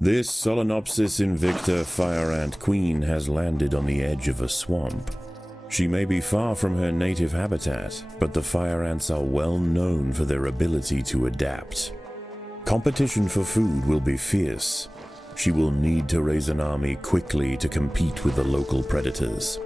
This Solenopsis invicta fire ant queen has landed on the edge of a swamp. She may be far from her native habitat, but the fire ants are well known for their ability to adapt. Competition for food will be fierce. She will need to raise an army quickly to compete with the local predators.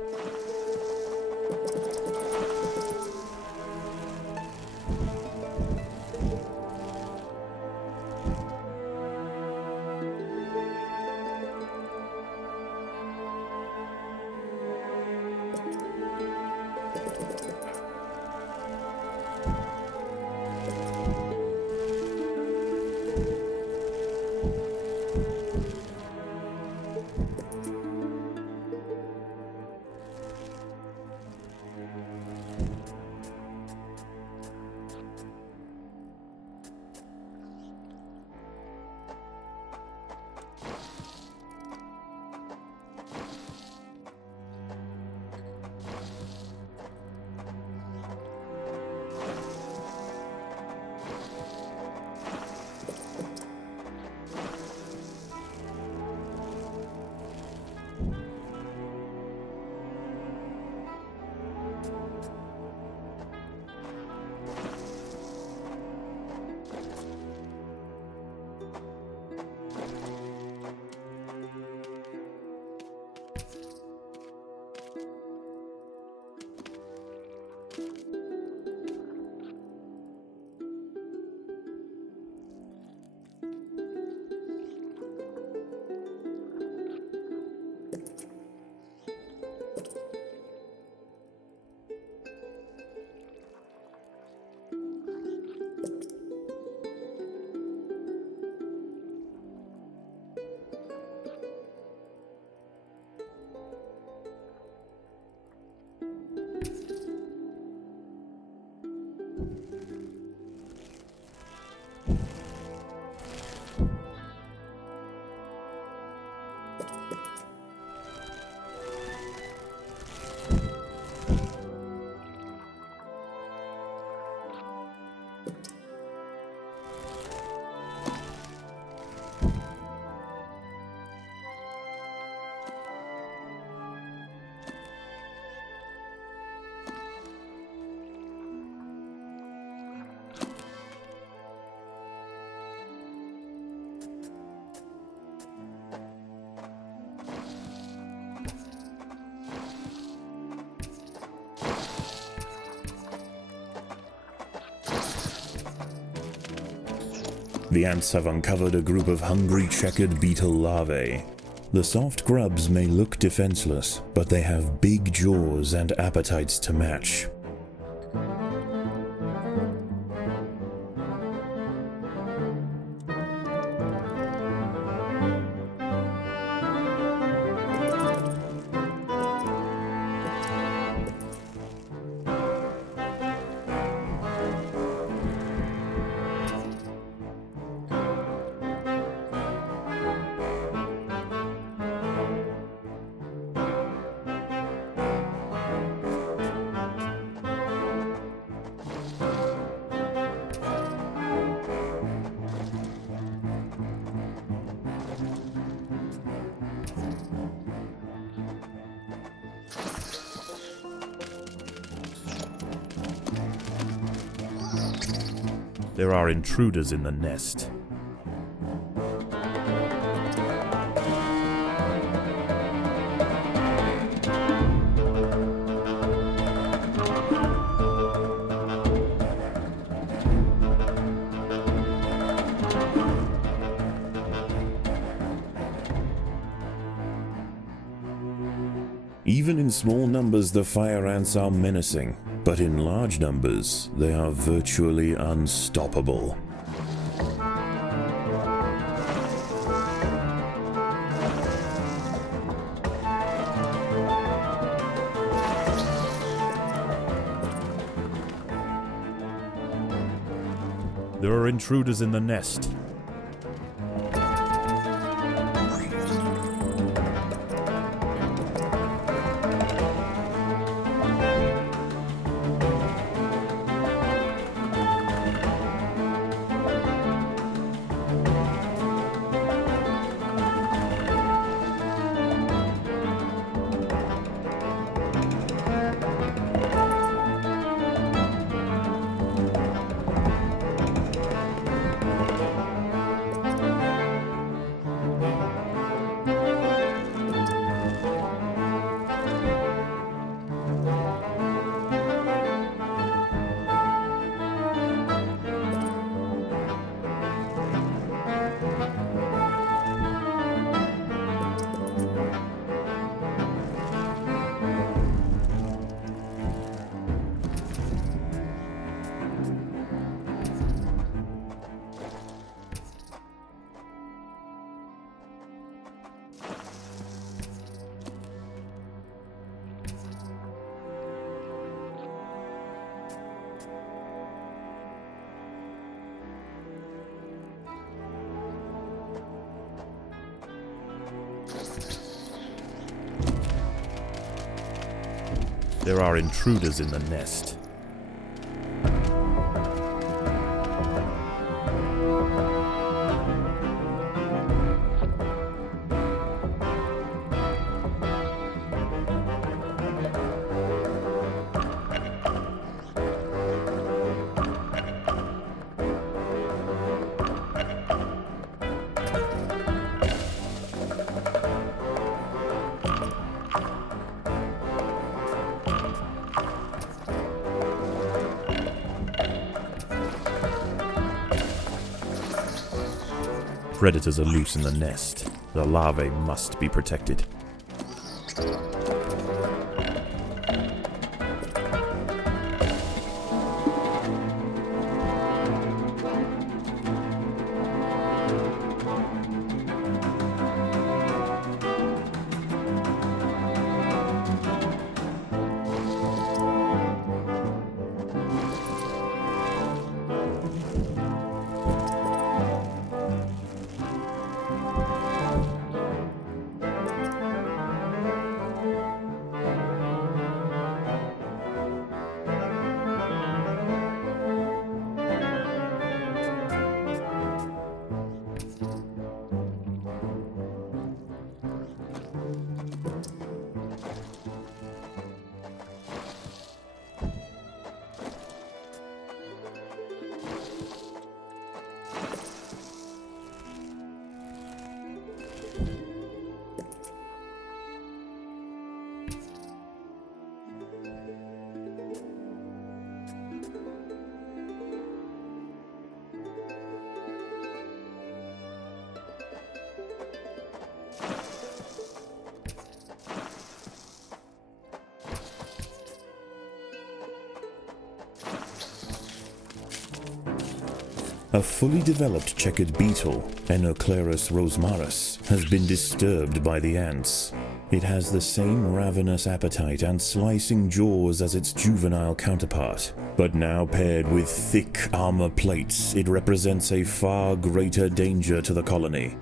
The ants have uncovered a group of hungry checkered beetle larvae. The soft grubs may look defenseless, but they have big jaws and appetites to match. There are intruders in the nest. Even in small numbers, the fire ants are menacing, but in large numbers, they are virtually unstoppable. There are intruders in the nest. There are intruders in the nest. Predators are loose in the nest. The larvae must be protected. A fully developed checkered beetle, Enoclerus rosmarus, has been disturbed by the ants. It has the same ravenous appetite and slicing jaws as its juvenile counterpart, but now paired with thick armor plates, it represents a far greater danger to the colony.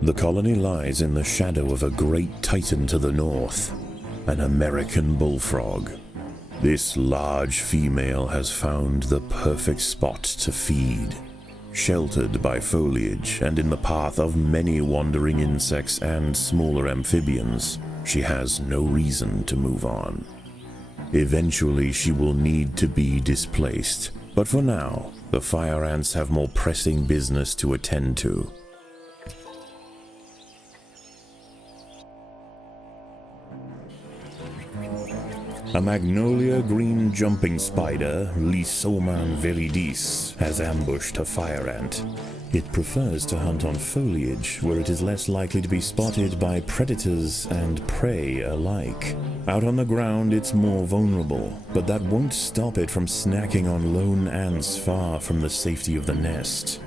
The colony lies in the shadow of a great titan to the north, an American bullfrog. This large female has found the perfect spot to feed. Sheltered by foliage and in the path of many wandering insects and smaller amphibians, she has no reason to move on. Eventually she will need to be displaced, but for now, the fire ants have more pressing business to attend to. A magnolia green jumping spider, Lysoman viridis, has ambushed a fire ant. It prefers to hunt on foliage where it is less likely to be spotted by predators and prey alike. Out on the ground it's more vulnerable, but that won't stop it from snacking on lone ants far from the safety of the nest.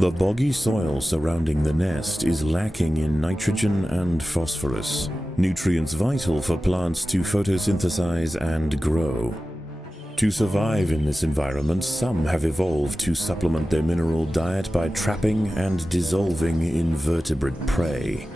The boggy soil surrounding the nest is lacking in nitrogen and phosphorus, nutrients vital for plants to photosynthesize and grow. To survive in this environment, some have evolved to supplement their mineral diet by trapping and dissolving invertebrate prey.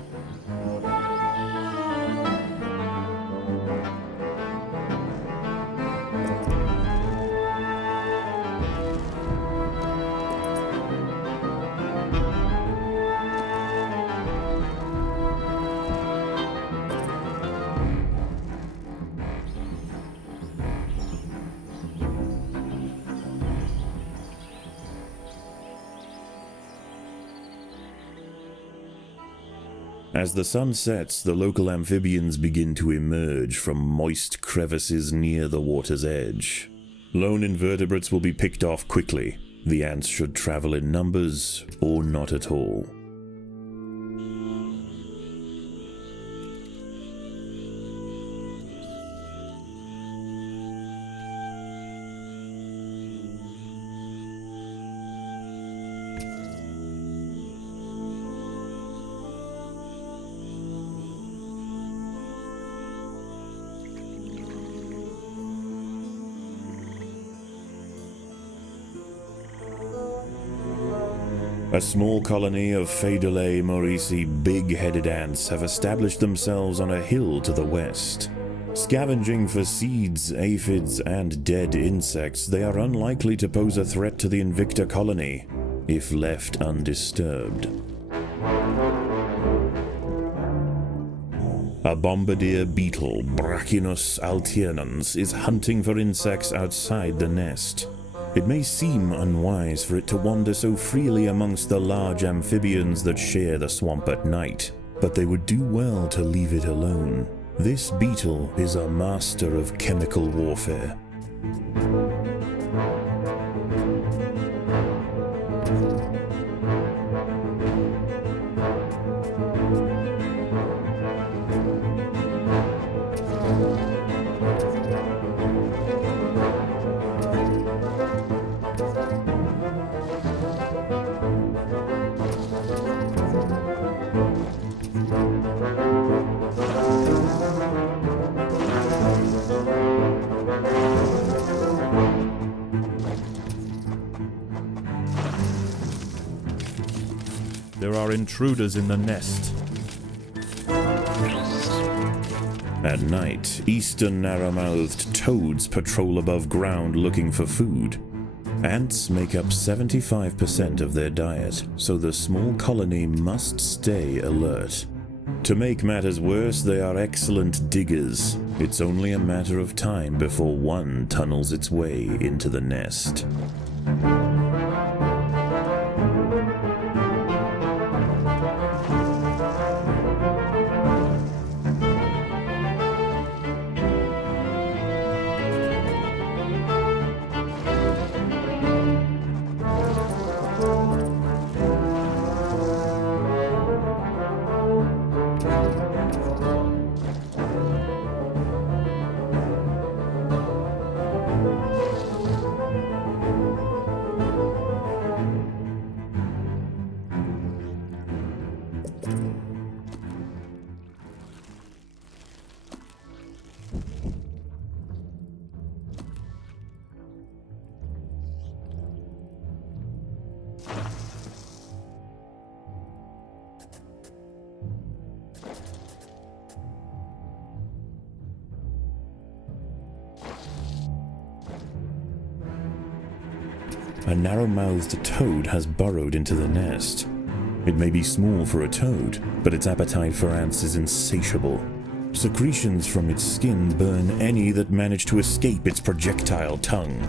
As the sun sets, the local amphibians begin to emerge from moist crevices near the water's edge. Lone invertebrates will be picked off quickly. The ants should travel in numbers or not at all. A small colony of Phaedulae maurici big-headed ants have established themselves on a hill to the west. Scavenging for seeds, aphids, and dead insects, they are unlikely to pose a threat to the Invicta colony, if left undisturbed. A bombardier beetle, Brachinus alternans, is hunting for insects outside the nest. It may seem unwise for it to wander so freely amongst the large amphibians that share the swamp at night, but they would do well to leave it alone. This beetle is a master of chemical warfare. There are intruders in the nest. At night, eastern narrow-mouthed toads patrol above ground looking for food. Ants make up 75% of their diet, so the small colony must stay alert. To make matters worse, they are excellent diggers. It's only a matter of time before one tunnels its way into the nest. A narrow-mouthed toad has burrowed into the nest. It may be small for a toad, but its appetite for ants is insatiable. Secretions from its skin burn any that manage to escape its projectile tongue.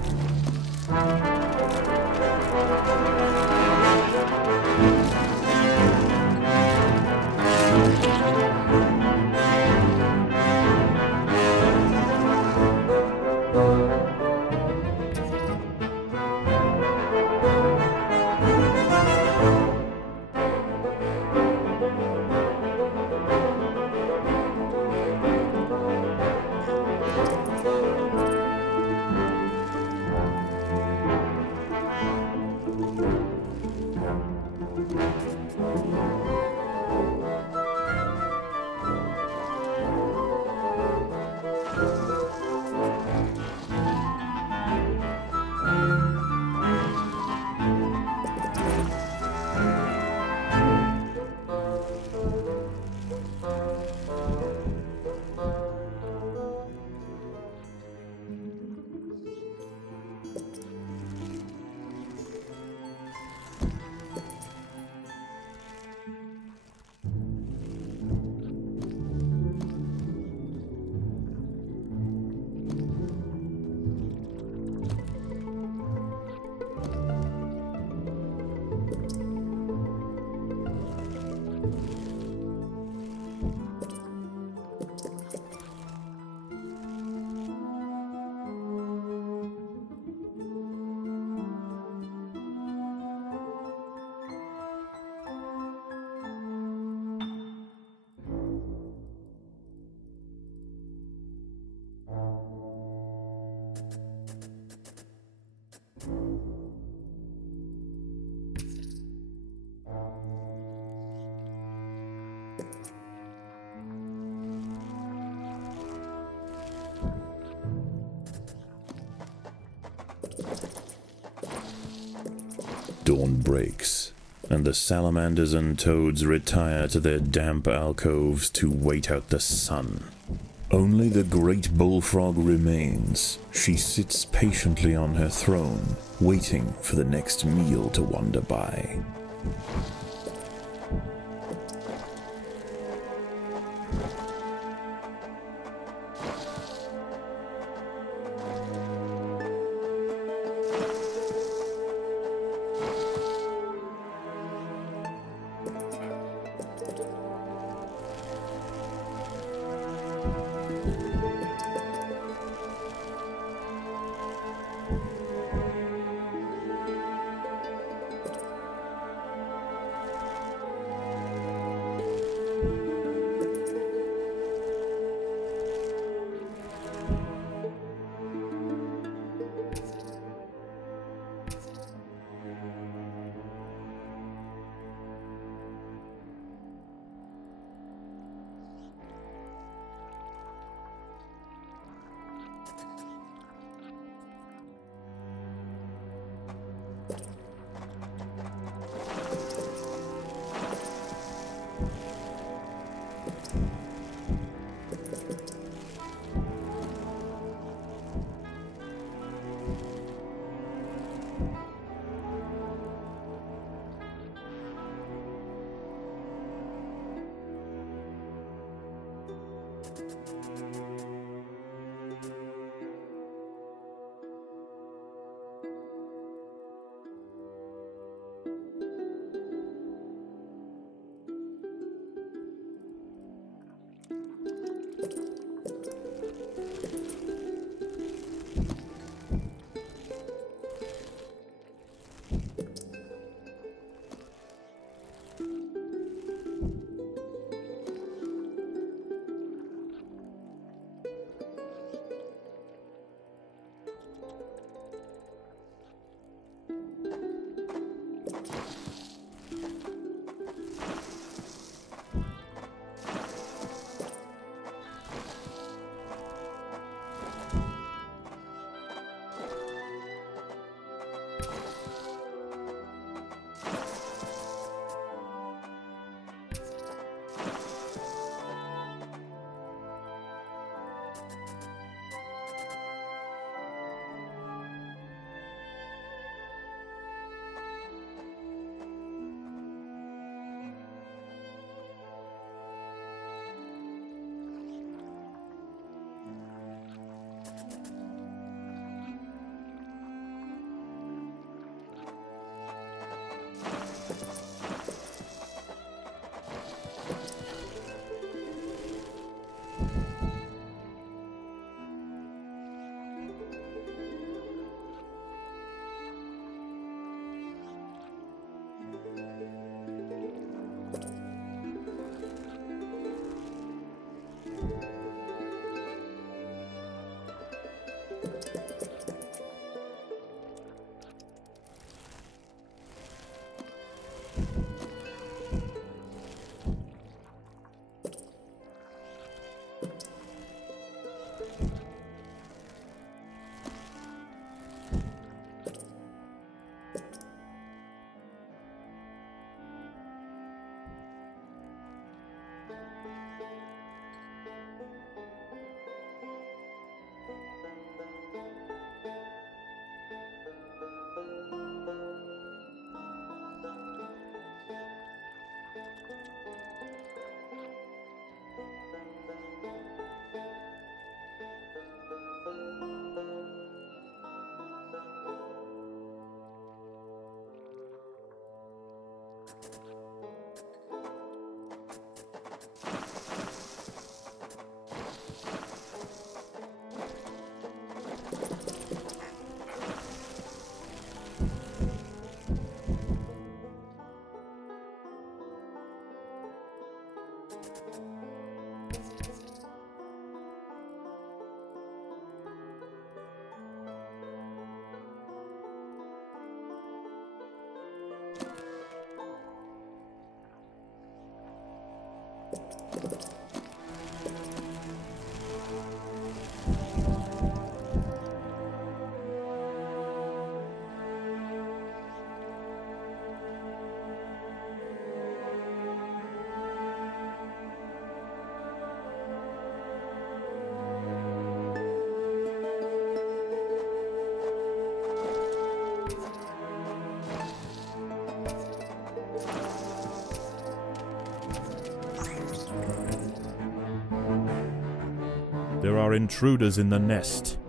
Dawn breaks. and the salamanders and toads retire to their damp alcoves to wait out the sun. Only the great bullfrog remains. She sits patiently on her throne, waiting for the next meal to wander by. There are intruders in the nest.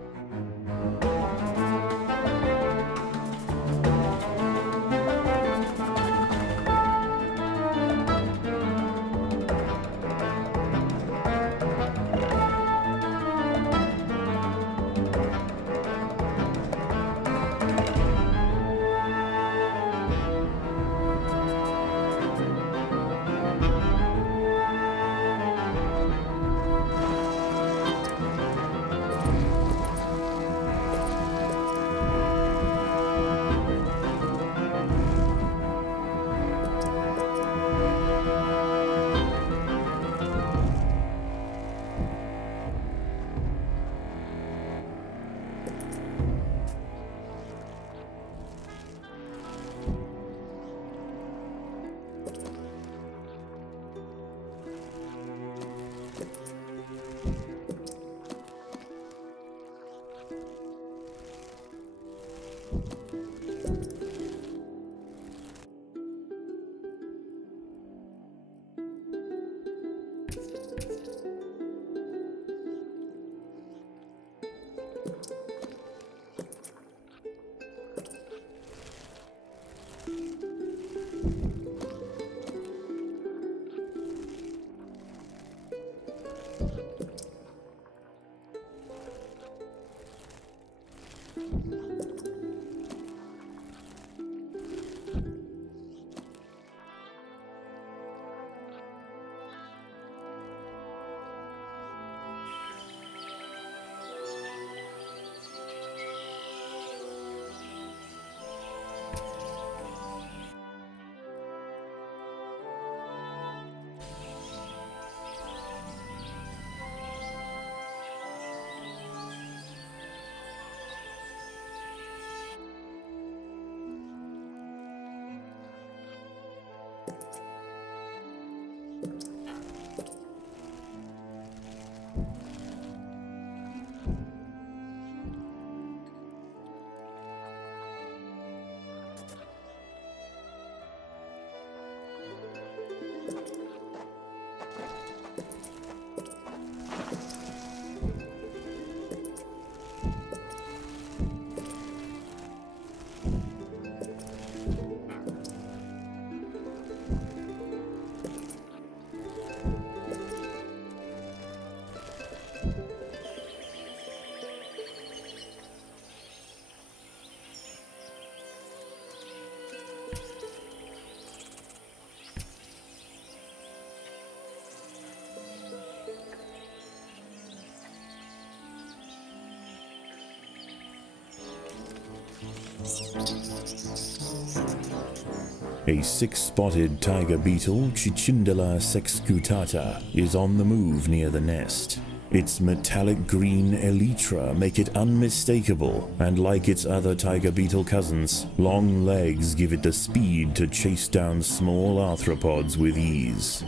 A six-spotted tiger beetle, Cicindela sexcutata, is on the move near the nest. Its metallic green elytra make it unmistakable, and like its other tiger beetle cousins, long legs give it the speed to chase down small arthropods with ease.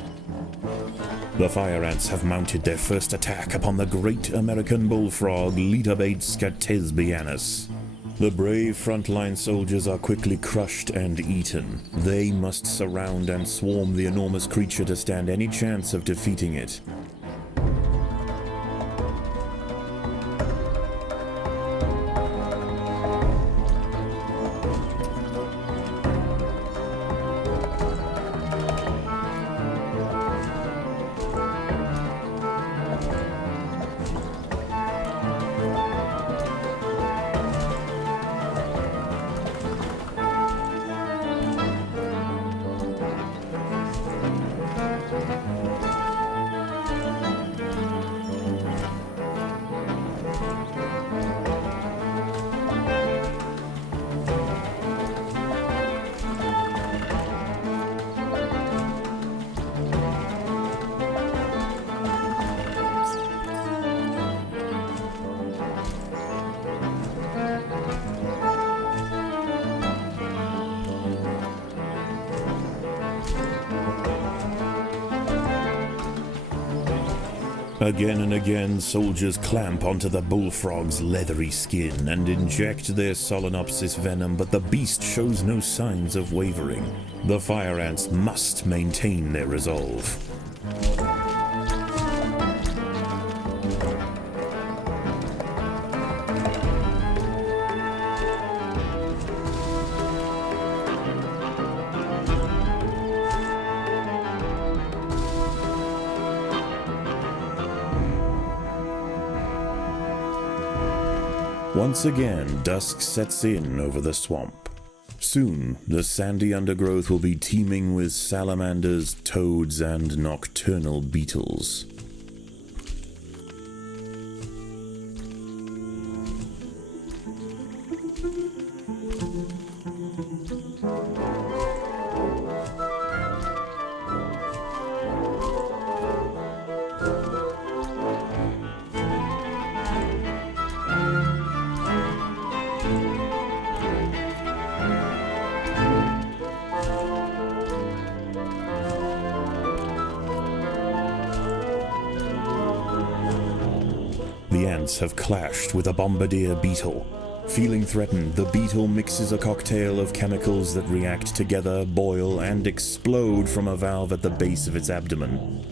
The fire ants have mounted their first attack upon the great American bullfrog, Litabates scatesbianus. The brave frontline soldiers are quickly crushed and eaten. They must surround and swarm the enormous creature to stand any chance of defeating it. Again and again, soldiers clamp onto the bullfrog's leathery skin and inject their Solenopsis venom, but the beast shows no signs of wavering. The fire ants must maintain their resolve. Once again, dusk sets in over the swamp. Soon, the sandy undergrowth will be teeming with salamanders, toads, and nocturnal beetles. The ants have clashed with a bombardier beetle. Feeling threatened, the beetle mixes a cocktail of chemicals that react together, boil, and explode from a valve at the base of its abdomen.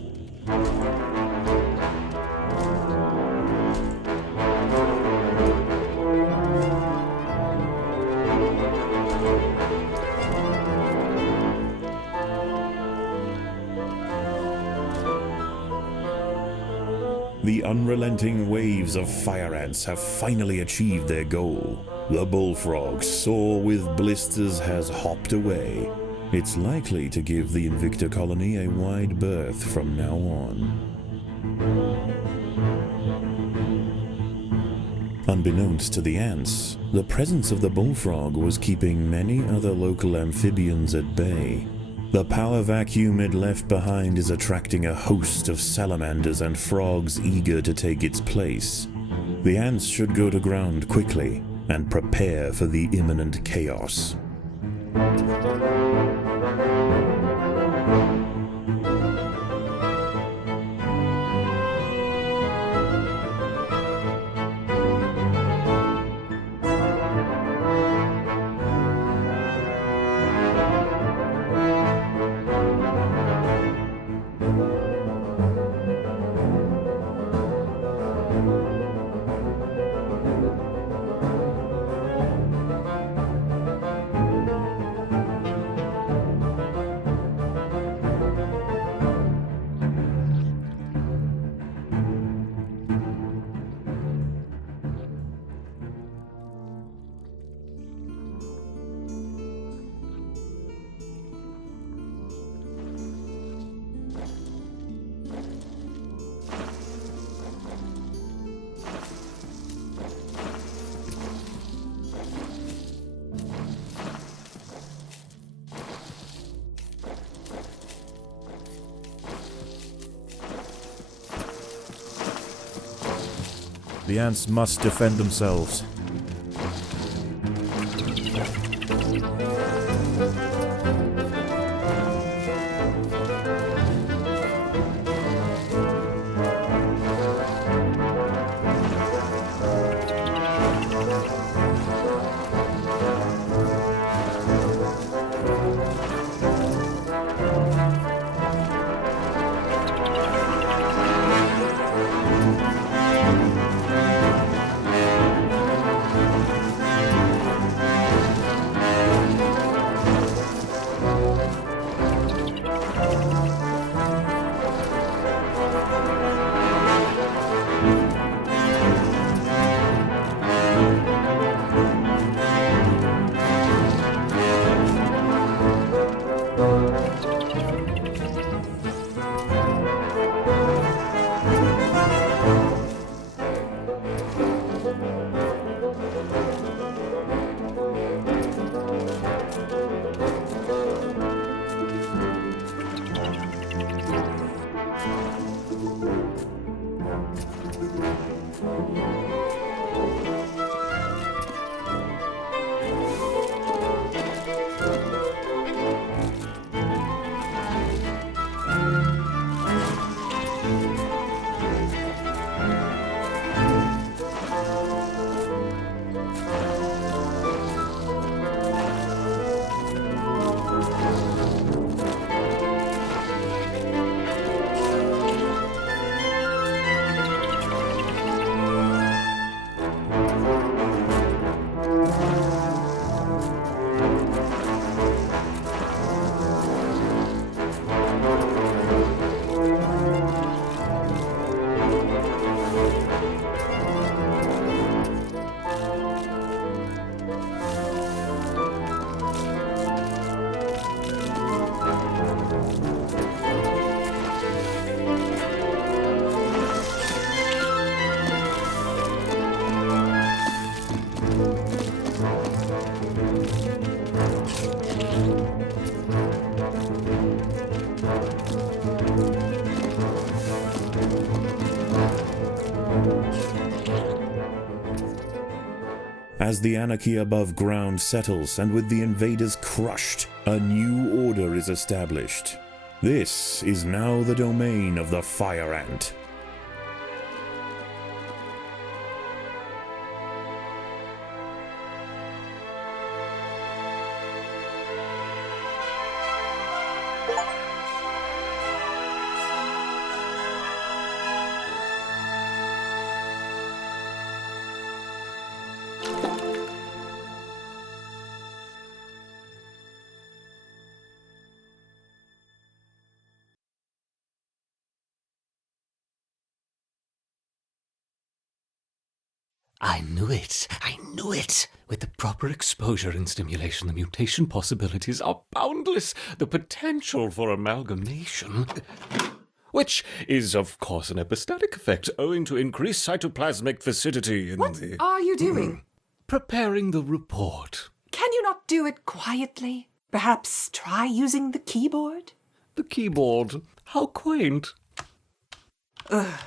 The unrelenting waves of fire ants have finally achieved their goal. The bullfrog, sore with blisters, has hopped away. It's likely to give the Invicta colony a wide berth from now on. Unbeknownst to the ants, the presence of the bullfrog was keeping many other local amphibians at bay. The power vacuum it left behind is attracting a host of salamanders and frogs eager to take its place. The ants should go to ground quickly and prepare for the imminent chaos. The ants must defend themselves. As the anarchy above ground settles and with the invaders crushed, a new order is established. This is now the domain of the fire ant. I knew it! I knew it! With the proper exposure and stimulation, the mutation possibilities are boundless. The potential for amalgamation, which is, of course, an epistatic effect owing to increased cytoplasmic viscidity in What are you doing? preparing the report. Can you not do it quietly? Perhaps try using the keyboard? The keyboard. How quaint. Ugh.